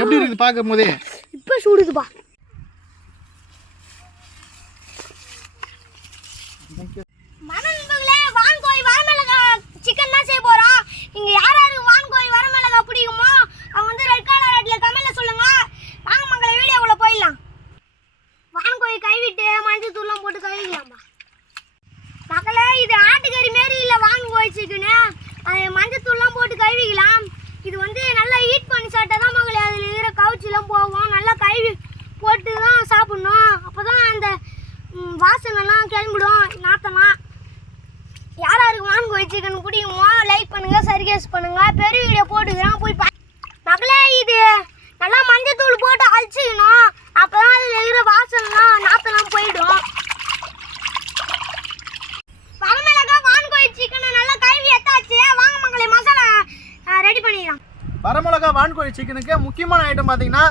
எப்படி இருக்குது பார்க்கும் போதே? இப்போ சூடுதுப்பா. மனநண்பர்களே, வான்கோழி வரமிளகா சிக்கன் தான் செய்ய போகிறோம். நீங்கள் யார் யாருக்கு வான்கோழி வரமிளகா பிடிக்குமோ அவங்க வந்து ரெட் கலர் ரெட்டில் கமெண்ட்டில் சொல்லுங்கள். வாங்க மக்களை வீடியோக்குள்ளே போயிடலாம். வான்கோழி கழுவிட்டு மஞ்சள் தூள்லாம் போட்டு கழுவிக்கலாம்பா. மக்களே, இது ஆட்டுக்கறி மாரி இல்லை வான்கோழி சிக்கனு. மஞ்சள் தூள்லாம் போட்டு கழுவிக்கலாம். இது வந்து நல்லா ஹீட் பண்ணி சாப்பிட்டா தான் மகளே அதில் இருக்கிற கவுச்சிலாம் போகும். நல்லா கழுவி போட்டு தான் சாப்பிட்ணும். அப்போ தான் அந்த வாசனைலாம் கிளம்பிடும், நாத்தலாம். யார் யாருக்கு வான்கோழி சிக்கன் பிடிக்குமோ லைக் பண்ணுங்கள், சர்கேஸ் பண்ணுங்கள். பெரிய வீடியோ போட்டுக்கிறோம் போய் மக்களே, இது நல்லா மஞ்சள் தூள் போட்டு அழிச்சிக்கணும். அப்போ தான் அதில் இருக்கிற வாசனைலாம் நாத்தலாம் போயிடும். வரமிளகா வான்கோழி சிக்கனை நல்லா கழுவி எத்தாச்சு. வாங்க மக்களை மசாலா ரெடி பண்ணிடலாம். வரமிளகா வான்கோழி சிக்கனுக்கு முக்கியமான ஐட்டம் பார்த்தீங்கன்னா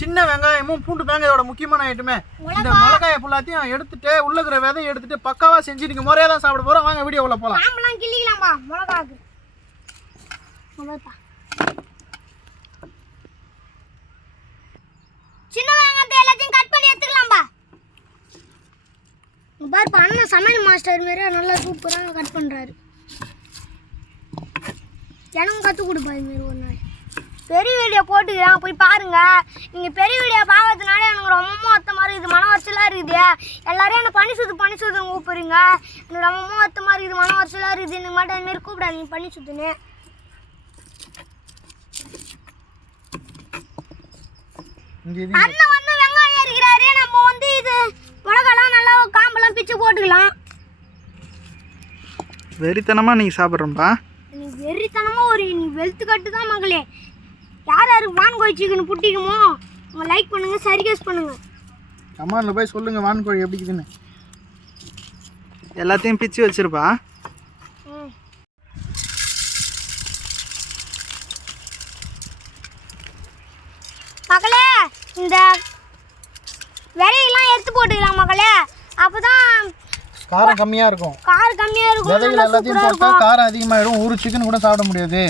சின்ன வெங்காயமும் பூண்டு தாங்க இதோட முக்கியமான ஐட்டமே. இந்த மிளகாயை ஃபுல்லாத்தையும் எடுத்துட்டு உள்ள இருக்கிற விதையை எடுத்துட்டு பக்காவா செஞ்சு நீங்க முறையா தான் சாப்பிட போறோம். வாங்க வீடியோ உள்ள போலாம். ஆம்பலாம் கிள்ளிக்கலாம்பா. மிளகாக்கு சின்ன வெங்காயத்தை எல்லாத்தையும் கட் பண்ணி எடுத்துக்கலாம்பா. பாருப்பா, அண்ணன் சமையல் மாஸ்டர் மாரி நல்லா சூப்பராக கட் பண்ணுறாரு. எனக்கும் கற்றுக் கொடுப்பா இதுமாரி ஒரு நாள். பெரிய வீடியோ போட்டுக்கிறேன் போய் பாருங்கள். நீங்கள் பெரிய வீடியோ பார்க்கறதுனால எனக்கு ரொம்ப வருத்தமாக இருக்குது, மன வருஷலாக இருக்குது. எல்லோரும் என்னை பண்ணி சுற்று கூப்பிடுறீங்க. எனக்கு ரொம்ப வருத்தமாக இருக்குது, மன வருஷலாக இருக்குது. எனக்கு மட்டும் அதுமாரி கூப்பிடாதீங்க பண்ணி சுற்றுன்னு. அண்ணன் வந்து வெங்காயம் இருக்கிறாரு. நம்ம வந்து இது மிளகாலாம் நல்லா காம்பெல்லாம் பிச்சு போட்டுக்கலாம். வெறித்தனமாக நீங்கள் சாப்பிட்றோம்ப்பா. நீ வெறித்தனமாக ஒரு நீ வெளுத்து கட்டு தான் மகளே. யார் யாருக்கு வான்கோழி சிக்கன் பிடிக்குமோ அவங்க லைக் பண்ணுங்கள், சர்கேஸ் பண்ணுங்கள். கமெண்ட்ல போய் சொல்லுங்கள் வான்கோழி எப்படி இருக்குன்னு. எல்லாத்தையும் பிச்சு வச்சிருப்பா. மகளே, இந்த விரையெல்லாம் எடுத்து போட்டுக்கலாம் மகளே. அப்போ தான் காரம் கம்மியாக இருக்கும். விதைகள் எல்லாத்தையும் போட்டா காரம் அதிகமாகிடும். ஒரு சிக்கன் கூட சாப்பிட முடியாது.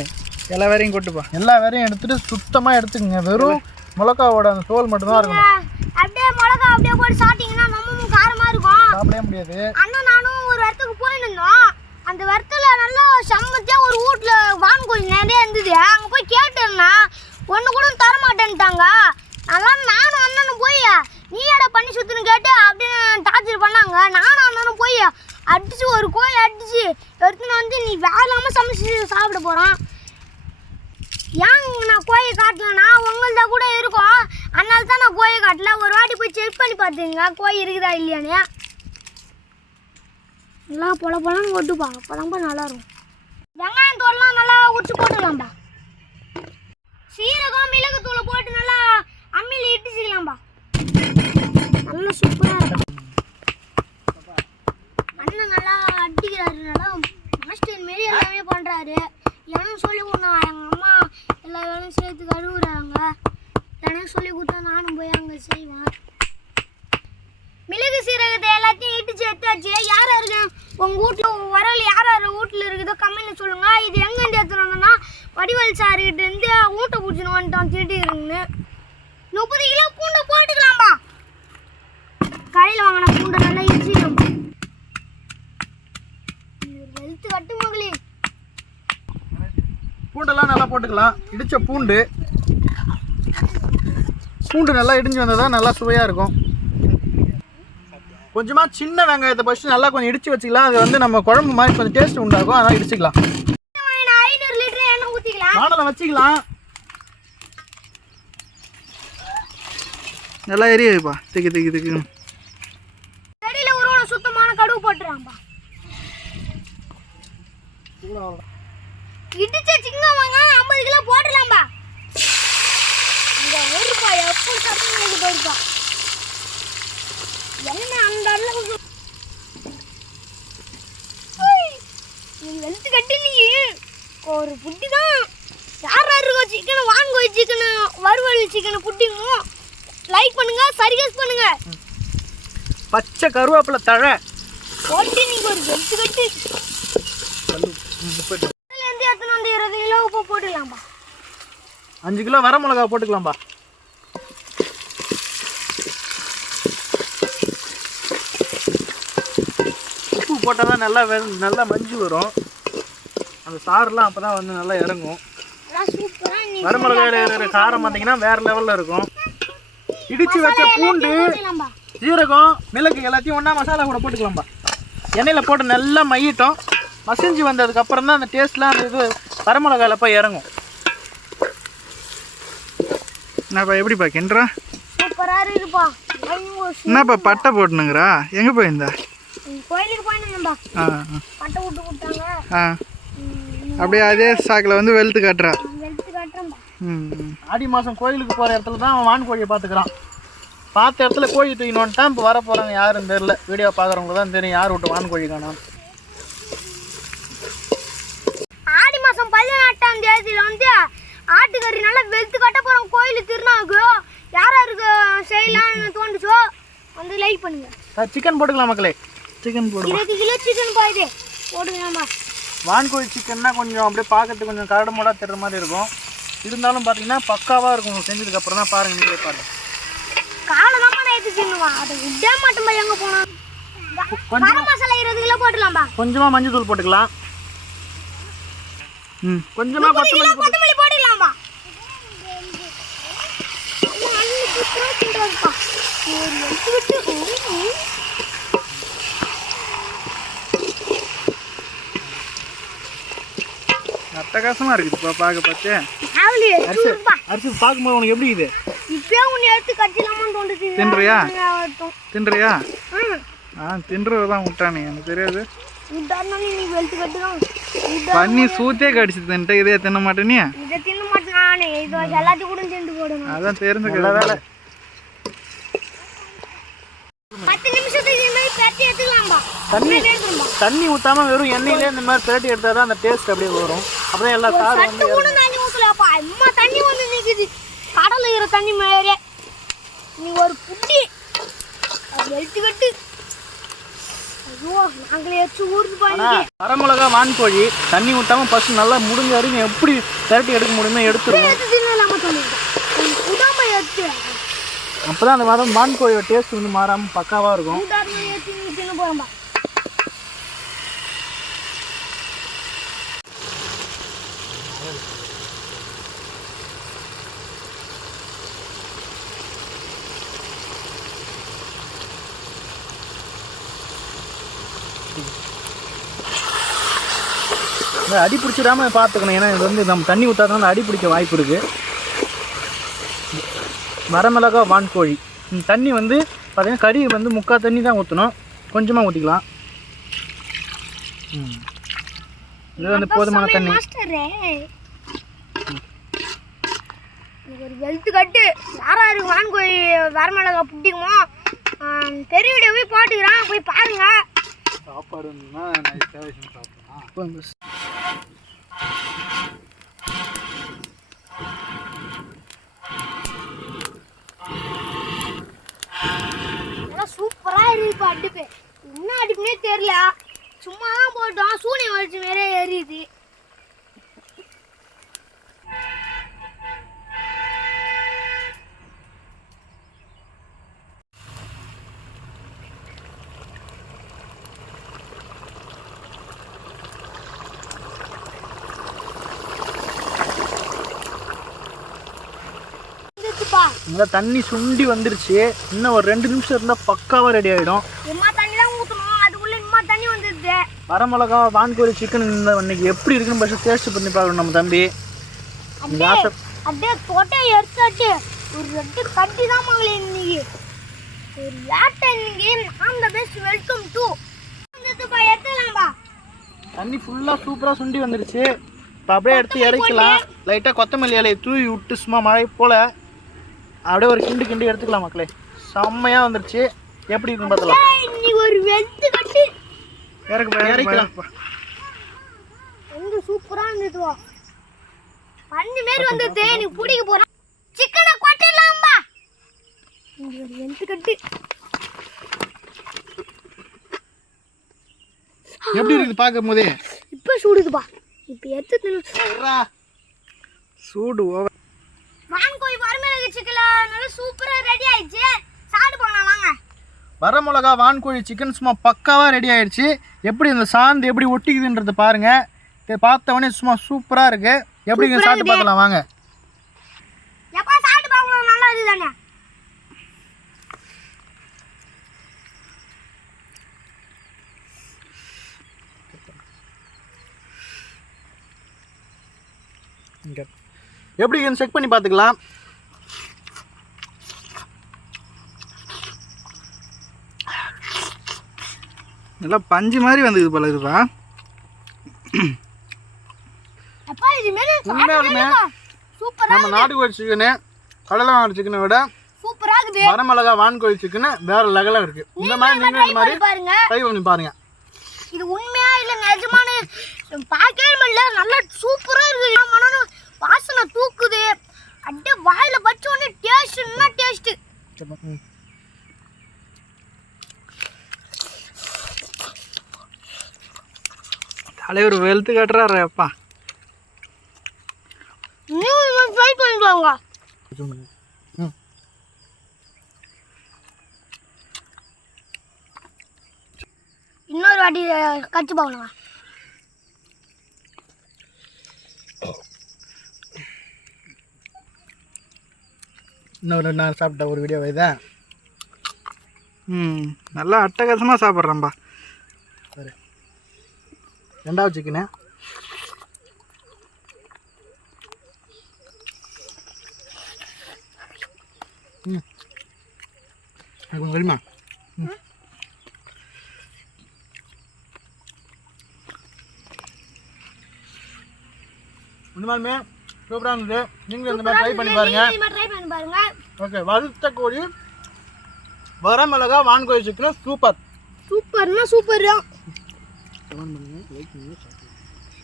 எல்லா வேறையும் கொட்டுப்பா. எல்லா வேறையும் எடுத்துட்டு சுத்தமாக எடுத்துக்கங்க. வெறும் மிளகாவோட அந்த தோல் மட்டும்தான் இருக்கணும். அப்படியே மிளகா அப்படியே போட்டு சாப்பிட்டீங்கன்னா ரொம்ப காரமாக இருக்கும், சாப்பிடவே முடியாது. அண்ணன் நானும் ஒரு இடத்துக்கு போயிருந்தோம். அந்த இடத்துல நல்லா சம்மத்தியாக ஒரு வீட்டில் வான்கோழி நிறைய இருந்தது. அங்கே போய் கேட்டுருந்தா ஒன்று கூட தரமாட்டேன்ட்டாங்க. அதெல்லாம் நானும் அண்ணனும் போய் நீ எடை பண்ணி சுற்றுன்னு கேட்டு அப்படின்னு டார்ச்சர் பண்ணாங்க. நானும் அண்ணனும் போய் அடித்து ஒரு கோழி அடித்து எடுத்துன்னு வந்து நீ வேலாமல் சமைச்சு சாப்பிட போகிறான். ஏன் நான் கோழி காட்டலன்னா உங்கள்த கூட இருக்கும், அதனால தான் நான் கோழி காட்டல. ஒரு வாட்டி போய் செக் பண்ணி பார்த்துங்க கோழி இருக்குதா இல்லையானே. நல்லா பொலன்னு கொட்டுப்பா, அப்போதான்ப்பா நல்லாயிருக்கும். வெங்காயம் தோல்லாம் நல்லா உரிச்சு போட்டுக்கலாம்ப்பா. சீரகம் மிளகு தூளை போட்டு நல்லா அம்மியில் இட்டுச்சிக்கலாம்ப்பா. நல்லா சூப்பராக இருக்கும். அண்ணன் நல்லா அடிக்கிறாரு, நல்லா மாஸ்டர் மாரி எல்லாமே பண்ணுறாரு. எனக்கு சொல்லி கொடுத்தா எங்கள் அம்மா எல்லா வேலையும் சேர்த்து கழுவுறாங்க. எனக்கு சொல்லி கொடுத்தா நானும் போய் அங்கே செய்வேன். மிளகு சீரகத்தை எல்லாத்தையும் இட்டுச்சு எடுத்தாச்சு. யார் யாருக்கு உங்கள் வீட்டில் வரல யார் யார் வீட்டில் இருக்குதோ கம்மின்னு சொல்லுங்கள். இது எங்கேருந்து எடுத்துகிட்டு வந்தோன்னா வடிவல் சாருக்கிட்டேருந்து ஊட்ட பிடிச்சின்னு வந்துட்டோம் திட்டிருக்குன்னு. 30 கிலோ பூண்டை போட்டுக்கலாம்பா. கடையில் வாங்கின பூண்டை நல்லா இடிச்சிடும். வெளுத்து கட்டு மகளே. பூண்டெல்லாம் நல்லா போட்டுக்கலாம். இடித்த பூண்டு நல்லா இடிஞ்சு வந்தால் தான் நல்லா சுவையாக இருக்கும். கொஞ்சமாக சின்ன வெங்காயத்தை ஃபஸ்ட்டு நல்லா கொஞ்சம் இடித்து வச்சுக்கலாம். அது வந்து நம்ம குழம்பு மாதிரி கொஞ்சம் டேஸ்ட் உண்டாகும். அதனால் இடிச்சிக்கலாம். 500 லிட்டர் எண்ணெய் ஊற்றிக்கலாம். வானலை வச்சுக்கலாம். நல்லா எரிய வைப்பா. திக்கு செடியில் உருவன சுத்தமான கடுகு போட்டுறாம்பா. இடிச்ச சிங்கம் வாங்க 50 கிலோ போட்டுடலாம்பா. இந்த ஒரு ரூபாய் எப்போ சாப்பிட்டு போயிருப்பா. என்ன அந்த அளவுக்கு நீ வெளுத்து கட்டி நீ ஒரு புட்டி தான். யார் இருக்கும் சிக்கன் வான்கோழி சிக்கனு வறுவல் சிக்கனு புட்டிங்க லைக் பண்ணுங்க, சர்கேஸ் பண்ணுங்க. பச்சை கருவேப்பிலை தழை போட்டு நீங்க ஒரு வெளுத்து கட்டி உப்பு இட்டு. இதுலேருந்து எடுத்துன்னு வந்து 20 கிலோ உப்பு போட்டுக்கலாம்ப்பா. 5 கிலோ வர மிளகா போட்டுக்கலாம்ப்பா. உப்பு போட்டால் தான் நல்லா மஞ்சு வரும். அந்த சாறுலாம் அப்போ தான் வந்து நல்லா இறங்கும். அதான் சூப்பராக நீ வரமிளகாயில் இருக்கிற காரம் பார்த்தீங்கன்னா வேறு லெவலில் இருக்கும். இடித்து வச்ச பூண்டு, போட்டுக்கலாம்ப்பா. ஜீரகம், மிளகு எல்லாத்தையும் ஒன்றா மசாலா கூட போட்டுக்கலாம்ப்பா. எண்ணெயில் போட்டு நல்லா மையிட்டோம். மசிஞ்சு வந்ததுக்கப்புறம் தான் அந்த டேஸ்ட்லாம் அந்த இது வரமிளகாயில் போய் இறங்கும். என்னப்பா எப்படிப்பா கிண்டுறா? சூப்பராக இருக்குப்பா. என்னப்பா பட்டை போட்டுனுங்கிறா? எங்கே போயிருந்தா? கோயிலுக்கு போயிருந்தேன்பா. ஆ பட்டை விட்டு கொடுத்தாங்க. ஆ அப்படியே அதே சாக்கில் வந்து வெளுத்து காட்டுறா. வெளுத்து காட்டுறேன்பா. ம் ஆடி மாதம் கோயிலுக்கு போகிற இடத்துல தான் அவன் வான் கோழியை பார்த்துக்கிறான். பார்த்த இடத்துல கோழி தூக்கின்னு வந்துட்டான். இப்போ வர போகிறாங்க யாருன்னு தெரில. வீடியோ பார்க்குறவங்க தான் தெரியும் யார் விட்டு வான் கோழி காணும். ஆடி மாதம் 18ஆம் தேதியில் வந்து ஆட்டுக்கறி நல்லா வெளுத்து கட்ட போகிறோம். கோயிலுக்கு திருநாவுக்கு யார் யாருக்கு செய்யலாம்னு தோணுச்சோ வந்து லைக் பண்ணுங்க. சிக்கன் போட்டுக்கலாம் மக்களே. சிக்கன் போடுவா. 20 கிலோ சிக்கன் பாயுது போட்டுக்கலாமா? வான் கோழி சிக்கன்னா கொஞ்சம் அப்படியே பார்க்கறதுக்கு கொஞ்சம் கரடு மூடாக தெரிற மாதிரி இருக்கும். இருந்தாலும் பார்த்தீங்கன்னா பக்காவாக இருக்கும். செஞ்சதுக்கப்புறம் தான் பாருங்கள், நீங்களே பாருங்கள். காலை தான் நேற்று தின்னுவான். அதை விட மாட்டோம்பா. எங்கே போனோம்? கரம் மசாலா 20 கிலோ போட்டுக்கலாம்பா. கொஞ்சமாக மஞ்சள் தூள் போட்டுக்கலாம். ம் கொஞ்சமாக 30 கிலோ கொத்தமல்லி போட்டுக்கலாம்பா. அட்டகாசமாக இருக்குதுப்பா பார்க்க. அரிசி பார்க்கும்போது உனக்கு எப்படி இது? இப்பயே உன்னை எடுத்து கட்டிடலாமான்னு தோணுது. தின்றியா? ஆகட்டும். தின்றியா? ம். தின்றதான் விட்டானே, எனக்கு தெரியாது. விட்டாருனாலும் நீ வெளுத்து கட்டுதான். பண்ணி சூத்தே கடிச்சு தின்ட்டு இதே தின்ன மாட்டேனியா? இதை தின்ன மாட்டேன் நானே. இது எல்லாத்தையும் கூட சேர்ந்து போடணும். அதான் தெரிஞ்சுக்கல வேலை. 10 நிமிஷத்துக்கு இந்த மாதிரி பெரட்டி எடுத்துக்கலாம்பா. தண்ணி ஊற்றாம வெறும் எண்ணெயிலே இந்த மாதிரி பிரட்டி எடுத்தால் தான் அந்த டேஸ்ட் அப்படியே வரும். அப்படியே எல்லா சாரும் சட்டு கூட தண்ணி ஊற்றலப்பா. அம்மா தண்ணி வந்து நிற்குது. கடலில் இருக்கிற தண்ணி மேலே நீ ஒரு புட்டி வெளுத்து கட்டு. ஐயோ நாங்களே எடுத்து ஊருக்கு போய் வரமிளகா வான் கோழி தண்ணி ஊற்றாமல் ஃபஸ்ட்டு நல்லா முடிஞ்ச வரைக்கும் எப்படி பிரட்டி எடுக்க முடியுமோ எடுத்துருவோம். எடுத்து தின்னலாமா சொல்லியிருக்கேன். உடாம எடுத்து அப்போ தான் அந்த வான் கோழியோட டேஸ்ட் வந்து மாறாமல் பக்காவாக இருக்கும். உடாம எடுத்து நீ தின்னு போகிறோம்பா. அடி பிடிச்சிடாம பார்த்துக்கணும். ஏன்னா இது வந்து நம்ம தண்ணி ஊற்றாதனால அடி பிடிக்க வாய்ப்பு இருக்குது. வரமிளகா வான் கோழி தண்ணி வந்து பார்த்தீங்கன்னா கறி வந்து 3/4 தண்ணி தான் ஊற்றணும். கொஞ்சமாக ஊற்றிக்கலாம். இது வந்து போதுமான தண்ணி. ஒரு வெளுத்து கட்டு யாராருக்கு வான் கோழி வரமிளகா பிடிக்குமோ பெரிய வீடியோ போய் போட்டுக்கிறான், போய் பாருங்க. சாப்பாடு சூப்பரா இருக்கு. அடுப்பு என்ன அடுப்புனே தெரியல. சும்மா தான் போட்டோம். சூனியம் வச்சு வேற எரியுது. நல்லா தண்ணி சுண்டி வந்துருச்சு. இன்னும் ஒரு 2 நிமிஷம் இருந்தால் பக்காவாக ரெடி ஆகிடும். இம்மா தண்ணி தான் ஊற்றணும். அதுக்குள்ளே இம்மா தண்ணி வந்துடுது. வரமிளகா வான்கோழி சிக்கன் இன்னைக்கு எப்படி இருக்குன்னு ஃபஸ்ட்டு டேஸ்ட் பண்ணி பார்க்கணும் நம்ம தம்பி. அப்படியே தொட்டை எடுத்தாச்சு. ஒரு 2 கட்டி தான் மகளே இன்னைக்கு. ஒரு லேட்டை இன்னைக்கு நான் த பெஸ்ட் வெல்கம் டு எடுத்துக்கலாம்பா. தண்ணி ஃபுல்லாக சூப்பராக சுண்டி வந்துருச்சு. இப்போ அப்படியே எடுத்து இறக்கலாம். லைட்டாக கொத்தமல்லி இலையை தூவி விட்டு சும்மா மழை போல் அப்படியே ஒரு கிண்டு எடுத்துக்கலாம் மக்களே. செம்மையாக வந்துருச்சு. எப்படி இருக்குன்னு பார்த்தலாம். இன்னைக்கு ஒரு வெளுத்து கட்டி இறக்கலாம். எங்க சூப்பராக இருந்ததுவா. பண்ணி மாரி வந்தது. நீ பிடிக்க போகிறான். சிக்கனை கொட்டிடலாம்பா. இங்கே ஒரு வெளுத்து கட்டு. எப்படி இருக்குது பார்க்கும் போதே? இப்போ சூடுதுப்பா. இப்போ எடுத்து சூடு ஓவர். வான்கோழி வரமிளகு சிக்கன் நல்லா சூப்பராக ரெடி ஆயிடுச்சு. சாப்பிட்டு போகலாம் வாங்க. வரமிளகா வான்கோழி சிக்கன் சும்மா பக்காவாக ரெடி ஆயிடுச்சு. எப்படி இந்த சாந்து எப்படி ஒட்டிக்குதுன்றது பாருங்க. இதை பார்த்தவொடனே சும்மா சூப்பராக இருக்கு. எப்படிங்க சாப்பிட்டு பார்க்கலாம் வாங்க. எப்பா சாப்பிட்டு பார்க்கலாம், நல்லா இருக்குது தானே. எப்படி செக் பண்ணி பார்த்துக்கலாம். நல்லா பஞ்சு மாதிரி வந்துக்குது போல இதுப்பா. அப்பா இது மேல உண்மையாலுமே சூப்பரா நம்ம நாட்டுக்கோழி சிக்கனு கடலை வாங்குற சிக்கனை விட சூப்பரா இருக்குது. வரமிளகா வான்கோழி சிக்கனு வேற லெவலில் இருக்கு. இந்த மாதிரி நீங்க இந்த மாதிரி பாருங்க, ட்ரை பண்ணி பாருங்க. இது உண்மையா இல்ல நிஜமான பாக்கவே முடியல. நல்லா சூப்பரா இருக்கு. மனன வாசனை தூக்குது. அப்படியே வாயில வச்ச உடனே டேஸ்ட்னா டேஸ்ட். தலைவர் வெளுத்து கட்டுறாரு அப்பா. நீங்க ட்ரை பண்ணிடுவாங்க. இன்னொரு வாட்டி கச்சு பார்க்கலாம். இன்னும் 2 நாள் சாப்பிட்ட ஒரு வீடியோ வைதான். நல்லா அட்டகாசமாக சாப்பிட்றேன்பா. சரி, 2வது சிக்கனு. கொஞ்சம் தெரியுமா? உண்மையாலுமே சூப்பராக இருந்தது. நீங்களும் இந்த மாதிரி ட்ரை பண்ணி பாருங்க. ட்ரை பண்ணி பாருங்க. ஓகே, வறுத்த கோழி வரமிளகா வான்கோழி சிக்கன் சூப்பர். சூப்பர்னா சூப்பர் தான்.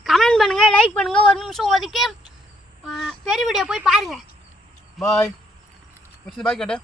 கமெண்ட் பண்ணுங்க, லைக் பண்ணுங்க. ஒரு நிமிஷம் ஒதுக்கி பெரிய வீடியோ போய் பாருங்க. பாய். பாய் கேட்டு